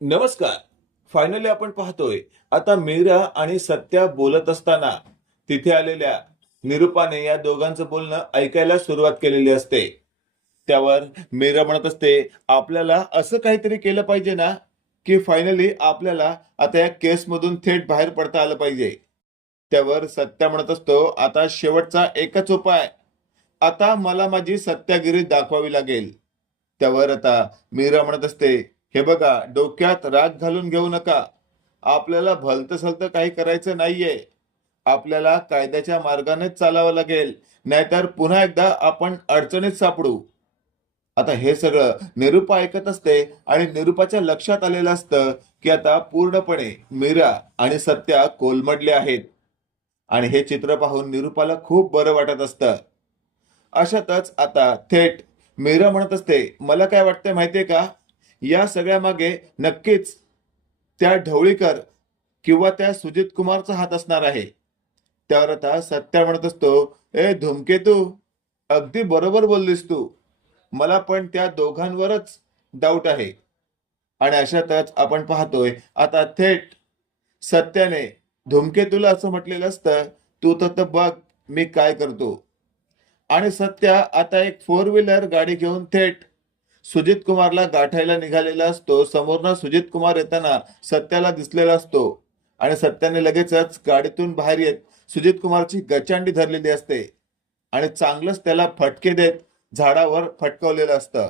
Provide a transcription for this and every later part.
नमस्कार. फायनली आपण पाहतोय आता मीरा आणि सत्या बोलत असताना तिथे आलेल्या निरूपाने या दोघांचं बोलणं ऐकायला सुरुवात केलेली असते. त्यावर मीरा म्हणत असते, आपल्याला असं काहीतरी केलं पाहिजे ना, की फायनली आपल्याला आता या केसमधून थेट बाहेर पडता आलं पाहिजे. त्यावर सत्या म्हणत असतो, आता शेवटचा एकच उपाय, आता मला माझी सत्यागिरी दाखवावी लागेल. त्यावर आता मीरा म्हणत असते, हे बघा, डोक्यात राग घालून घेऊ नका. आपल्याला भलतं सलतं काही करायचं नाहीये. आपल्याला कायद्याच्या मार्गानेच चालावं लागेल, नाहीतर पुन्हा एकदा आपण अडचणीत सापडू. आता हे सगळं निरूपा ऐकत असते आणि निरूपाच्या लक्षात आलेलं असतं, की आता पूर्णपणे मीरा आणि सत्या कोलमडले आहेत. आणि हे चित्र पाहून निरूपाला खूप बरं वाटत असतं. अशातच आता थेट मीरा म्हणत असते, मला काय वाटतंय माहितीये का, या सगळ्या मागे नक्कीच त्या ढवळीकर किंवा त्या सुजित कुमारचा हात असणार आहे. त्यावर आता सत्या म्हणत असतो, ए धूमकेतू, अगदी बरोबर बोललीस तू. मला पण त्या दोघांवरच डाऊट आहे. आणि अशातच आपण पाहतोय आता थेट सत्याने धूमकेतूला असं म्हटलेलं असतं, तू तर बघ मी काय करतो. आणि सत्या आता एक फोर व्हीलर गाडी घेऊन थेट सुजित कुमारला गाठायला निघालेला असतो. समोरनं सुजित कुमार येताना सत्याला दिसलेला असतो आणि सत्याने लगेचच गाडीतून बाहेर येत सुजित कुमारची गचांडी धरलेली असते आणि चांगलंच त्याला फटके देत झाडावर फटकवलेलं असतं.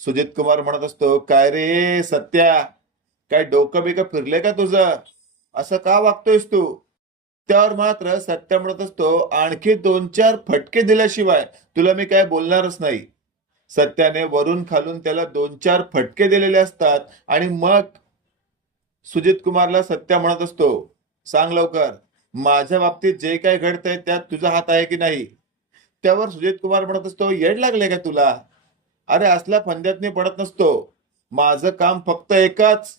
सुजित कुमार म्हणत असतो, काय रे सत्या, काय डोकं बिकं फिरले का तुझं? असं का वागतोयस तू? त्यावर मात्र सत्या म्हणत असतो, आणखी 2-4 फटके दिल्याशिवाय तुला मी काय बोलणारच नाही. सत्याने वरून खालून त्याला 2-4 फटके दिलेले असतात आणि मग सुजित कुमारला सत्या म्हणत असतो, सांग लवकर, माझ्या बाबतीत जे काही घडतंय त्यात तुझा हात आहे की नाही? त्यावर सुजित कुमार म्हणत असतो, येड लागले का तुला? अरे असल्या फंद्यात मी पडत नसतो. माझं काम फक्त एकच,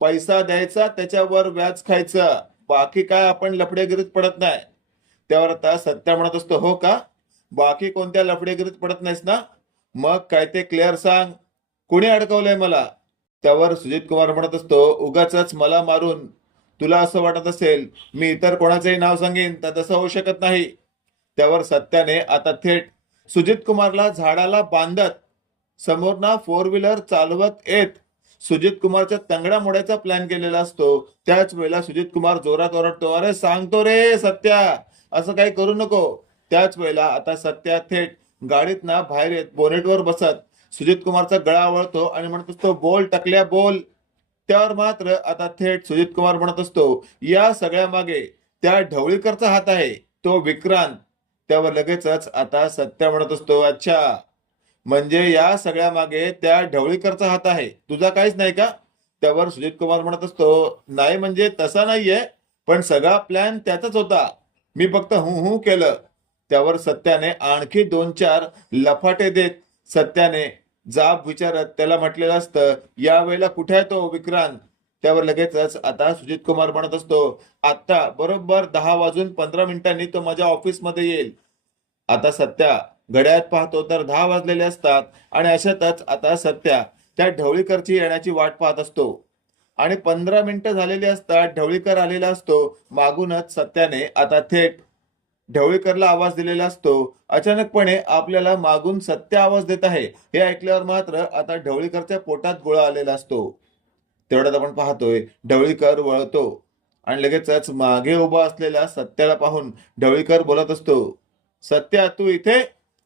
पैसा द्यायचा, त्याच्यावर व्याज खायचं. बाकी काय आपण लफडेगिरीत पडत नाही. त्यावर आता सत्या म्हणत असतो, हो का? बाकी कोणत्या लफडेगिरीत पडत नाहीस ना? मग काय ते क्लिअर सांग, कोणी अडकवलंय मला? त्यावर सुजित कुमार म्हणत असतो, उगाच मला मारून तुला असं वाटत असेल मी इतर कोणाचंही नाव सांगेन तर तसं होऊ शकत नाही. त्यावर सत्याने आता थेट सुजित कुमारला झाडाला बांधत समोरना फोर व्हीलर चालवत येत सुजित कुमारच्या तंगडा मोडायचा प्लॅन केलेला असतो. त्याच वेळेला सुजित कुमार जोरात ओरडतो, अरे सांगतो रे सत्या, असं काही करू नको. त्याच वेळेला आता सत्या थेट गाडीत ना बाहेर येत बोनेटवर बसत सुजित कुमारचा गळा आवळतो आणि म्हणत असतो, बोल टकल्या बोल. त्यावर मात्र आता थेट सुजित कुमार म्हणत असतो, या सगळ्या मागे त्या ढवळीकरचा हात आहे, तो विक्रांत. त्यावर लगेचच आता सत्या म्हणत असतो, अच्छा, म्हणजे या सगळ्या मागे त्या ढवळीकरचा हात आहे, तुझा काहीच नाही का? त्यावर सुजित कुमार म्हणत असतो, नाही म्हणजे तसा नाहीये, पण सगळा प्लॅन त्याचाच होता, मी फक्त हू हू केलं. त्यावर सत्याने आणखी 2-4 लफाटे देत सत्याने जाब विचारत त्याला म्हटलेलं असतं, यावेळेला कुठे आहे तो विक्रांत? त्यावर लगेचच आता सुजित कुमार म्हणत असतो, आता बरोबर 10:15 तो माझ्या ऑफिसमध्ये येईल. आता सत्या घड्याळात पाहतो तर 10 वाजलेले असतात आणि अशातच आता सत्या त्या ढवळीकरची येण्याची वाट पाहत असतो आणि 15 मिनिटं झालेली असतात. ढवळीकर आलेला असतो. मागूनच सत्याने आता थेट ढवळीकरला आवाज दिलेला असतो. अचानकपणे आपल्याला मागून सत्या आवाज देत आहे हे ऐकल्यावर मात्र आता ढवळीकरच्या पोटात गोळा आलेला असतो. तेवढ्यात आपण पाहतोय ढवळीकर वळतो आणि लगेचच मागे उभा असलेल्या सत्याला पाहून ढवळीकर बोलत असतो, सत्या तू इथे?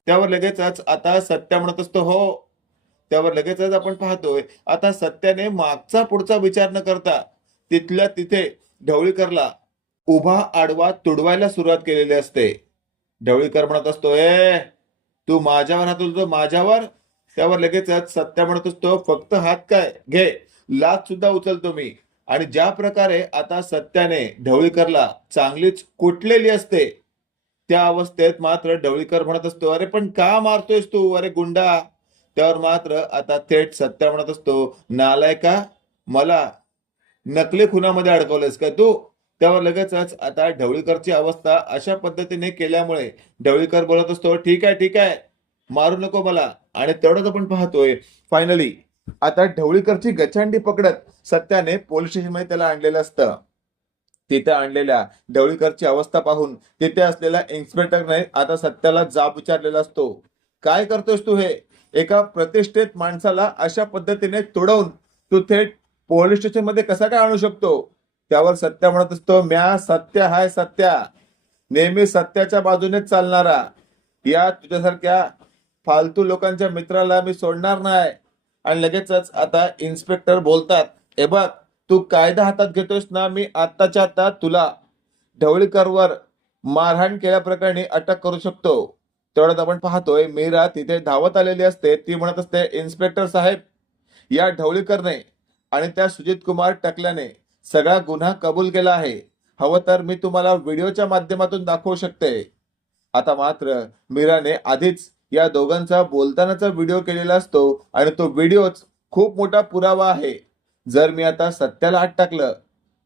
त्यावर लगेचच आता सत्या म्हणत असतो, हो. त्यावर लगेचच आपण पाहतोय आता सत्याने मागचा पुढचा विचार न करता तिथल्या तिथे ढवळीकरला उभा आडवा तुडवायला सुरुवात केलेली असते. ढवळीकर म्हणत असतो, ए तू माझ्यावर हात उचलतो, माझ्यावर? त्यावर लगेचच सत्या म्हणत असतो, फक्त हात काय घे, लाच सुद्धा उचलतो मी. आणि ज्या प्रकारे आता सत्याने ढवळीकरला चांगलीच कुटलेली असते, त्या अवस्थेत मात्र ढवळीकर म्हणत असतो, अरे पण का मारतोयस तू, अरे गुंडा? त्यावर मात्र आता थेट सत्या म्हणत असतो, नालायका, मला नकली खुनामध्ये अडकवलंयस का तू? त्यावर लगेचच आता ढवळीकरची अवस्था अशा पद्धतीने केल्यामुळे ढवळीकर बोलत असतो, ठीक आहे ठीक आहे, मारू नको मला. आणि तेवढंच आपण पाहतोय फायनली आता ढवळीकरची गचांडी पकडत सत्याने पोलीस स्टेशनमध्ये त्याला आणलेलं असतं. तिथे आणलेल्या ढवळीकरची अवस्था पाहून तिथे असलेल्या इन्स्पेक्टरने आता सत्याला जाब विचारलेला असतो. काय करतोस तू हे? एका प्रतिष्ठित माणसाला अशा पद्धतीने तुडवून तू थेट पोलीस स्टेशन मध्ये कसा काय आणू शकतो? त्यावर सत्या म्हणत असतो, म्या सत्या हाय सत्या, नेहमी सत्याच्या बाजूनेच चालणारा. या तुझ्यासारख्या फालतू लोकांच्या मित्राला मी सोडणार नाही. आणि लगेचच आता इन्स्पेक्टर बोलतात, हे बघ, तू कायदा हातात घेतोस ना, मी आत्ताच्या आता तुला ढवळीकरवर मारहाण केल्याप्रकरणी अटक करू शकतो. तेवढ्यात आपण पाहतोय मीरा तिथे धावत आलेली असते. ती म्हणत असते, इन्स्पेक्टर साहेब, या ढवळीकरने आणि त्या सुजित कुमार टकल्याने सगळा गुन्हा कबूल केला आहे. हवं तर मी तुम्हाला व्हिडिओच्या माध्यमातून दाखवू शकते. आता मात्र मीराने आधीच या दोघांचा बोलतानाचा व्हिडिओ केलेला असतो आणि तो व्हिडिओच खूप मोठा पुरावा आहे. जर मी आता सत्याला आत टाकलं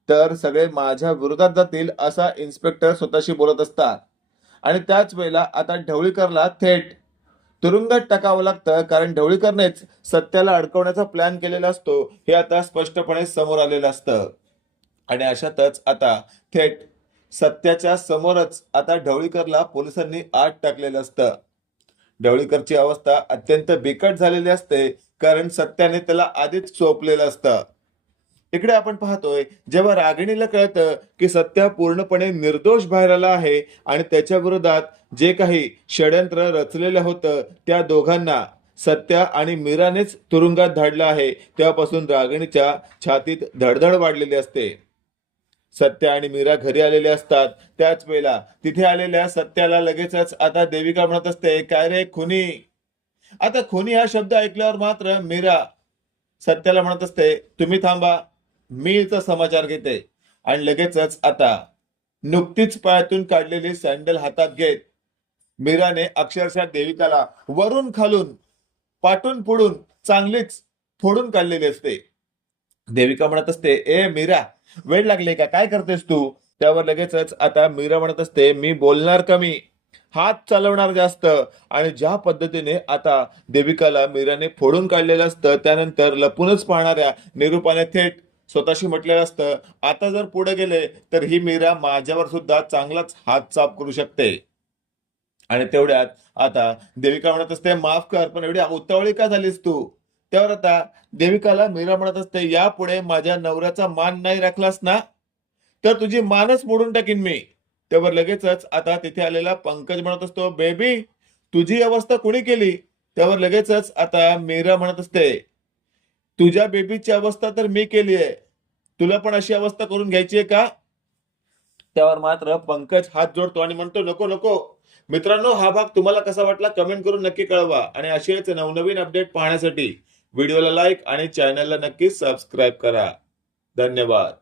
तर सगळे माझ्या विरोधात जातील, असा इन्स्पेक्टर स्वतःशी बोलत असतात. आणि त्याच वेळेला आता ढवळीकरला थेट तुरुंगात टाकावं लागतं, कारण ढवळीकरनेच सत्याला अडकवण्याचा प्लॅन केलेला असतो हे आता स्पष्टपणे समोर आलेलं असतं. आणि अशातच आता थेट सत्याच्या समोरच आता ढवळीकरला पोलिसांनी आत टाकलेलं असतं. ढवळीकरची अवस्था अत्यंत बिकट झालेली असते, कारण सत्याने त्याला आधीच चोपलेलं असतं. इकडे आपण पाहतोय जेव्हा रागिणीला कळतं की सत्या पूर्णपणे निर्दोष बाहेर आला आहे आणि त्याच्या विरोधात जे काही षड्यंत्र रचलेलं होतं त्या दोघांना सत्या आणि मीरानेच तुरुंगात धाडलं आहे, तेव्हापासून रागिणीच्या छातीत धडधड वाढलेली असते. सत्या आणि मीरा घरी आलेले असतात. त्याच वेळेला तिथे आलेल्या सत्याला लगेचच आता देविका म्हणत असते, काय रे खुनी? आता खुनी हा शब्द ऐकल्यावर मात्र मीरा सत्याला म्हणत असते, तुम्ही थांबा, मी इथं समाचार घेते. आणि लगेचच आता नुकतीच पायातून काढलेली सँडल हातात घेत मीराने अक्षरशः देविकाला वरून खालून पाटून पुढून चांगलीच फोडून काढलेली असते. देविका म्हणत असते, ए मीरा, वेळ लागले का? काय करतेस तू? त्यावर लगेचच आता मीरा म्हणत असते, मी बोलणार कमी, हात चालवणार जास्त. आणि ज्या पद्धतीने आता देविकाला मीराने फोडून काढलेलं असतं, त्यानंतर लपूनच पाहणाऱ्या निरूपाने थेट स्वतःशी म्हटलेलं असतं, आता जर पुढे गेले तर ही मीरा माझ्यावर सुद्धा चांगलाच हात चाप करू शकते. आणि तेवढ्यात आता देविका म्हणत असते, माफ कर, पण एवढी उतावळी का झालीस तू? त्यावर आता देविकाला मीरा म्हणत असते, यापुढे माझ्या नवऱ्याचा मान नाही राखलास ना, तर तुझी मानच मोडून टाकीन मी. त्यावर लगेचच आता तिथे आलेला पंकज म्हणत असतो, बेबी, तुझी अवस्था कोणी केली? त्यावर लगेचच आता मीरा म्हणत असते, तुझ्या बेबीची अवस्था तर मी केली आहे, तुला पण अशी अवस्था करून घ्यायची आहे का? त्यावर मात्र पंकज हात जोडतो आणि म्हणतो, नको नको. मित्रांनो, हा भाग तुम्हाला कसा वाटला कमेंट करून नक्की कळवा. आणि असेच नवनवीन अपडेट पाहण्यासाठी व्हिडिओला लाईक आणि चॅनलला नक्की सबस्क्राईब करा. धन्यवाद.